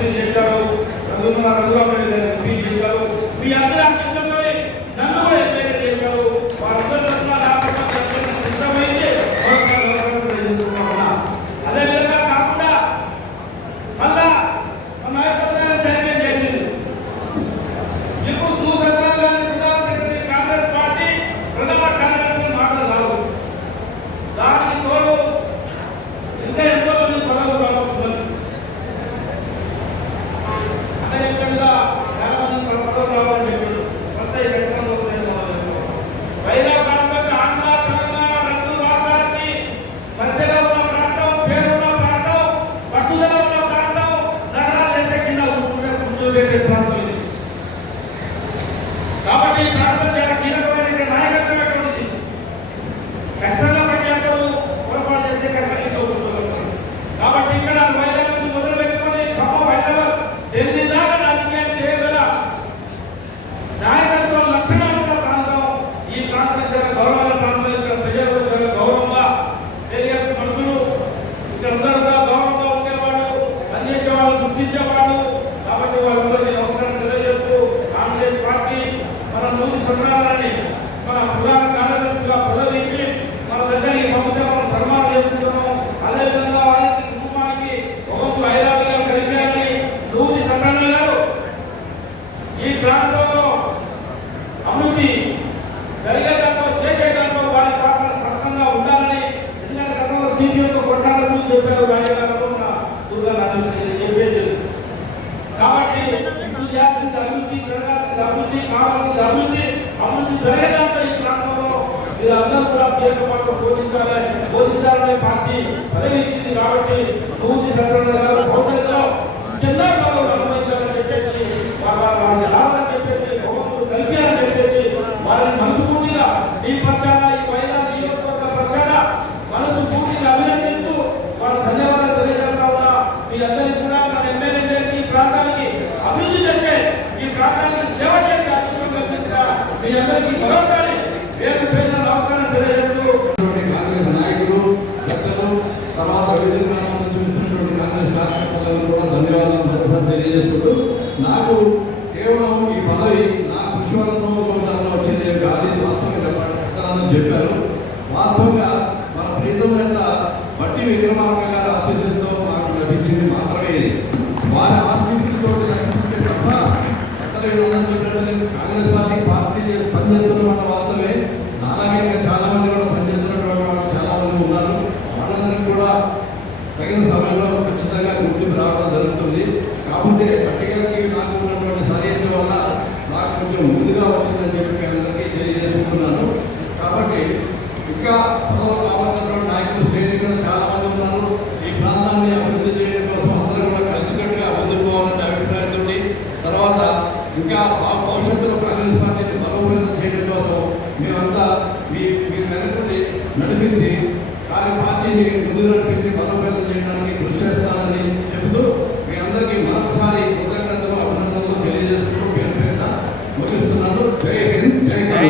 చేశారు. అందులో శుభ్రాలని మన పురాణ కార్యదర్శిగా పొదలించి మన దగ్గరికి పంపితే మనం సన్మానం చేసుకుంటున్నాము. అదేవిధంగా వారికి కుటుంబానికి ఒకరు ఐదారుగా కలిగారని నూతి సంతానం గారు ఈ ప్రాంతంలో అభివృద్ధి జరిగే దాంట్లో చేసే దాంట్లో వారి పాత్ర స్పష్టంగా ఉండాలని ఎందుకంటే గతంలో సీపీఎంతో కొట్టాలని చెప్పారు రాజీవ్ గారు దుర్గా చెప్పేది. కాబట్టి ఇప్పుడు చేస్తుంది అభివృద్ధి జరగాల్సింది అభివృద్ధి కావాల్సింది అభివృద్ధి సరేనంత ఈ ప్రాంతంలో వీళ్ళందరూ కూడా పేరు పాటలు బోధించాలని బోధించాలనే పార్టీ పదవి ఇచ్చింది కాబట్టి పూర్తి సంఘటన గారు Obrigado. స్థానంలో ఖచ్చితంగా గుర్తింపు రావడం జరుగుతుంది. కాకపోతే పట్టికలకి నాకు ఉన్నటువంటి సరిహద్దు వల్ల నాకు కొంచెం ముందుగా వచ్చిందని చెప్పి మీ అందరికీ తెలియజేసుకుంటున్నాను. కాబట్టి ఇంకా పదవులు కావాల్సినటువంటి నాయకులు శ్రేణులు చాలా మంది ఉన్నారు. ఈ ప్రాంతాన్ని అభివృద్ధి చేయడం కోసం అందరూ కూడా కలిసినట్టుగా ముందుకు పోవాలనే ఉంది తర్వాత ఇంకా మా భవిష్యత్తులో కాంగ్రెస్ పార్టీని బలోపేతం చేయడం కోసం మేమంతా మీ మీ నడిపించి వారి పార్టీని ముందుకు నడిపించి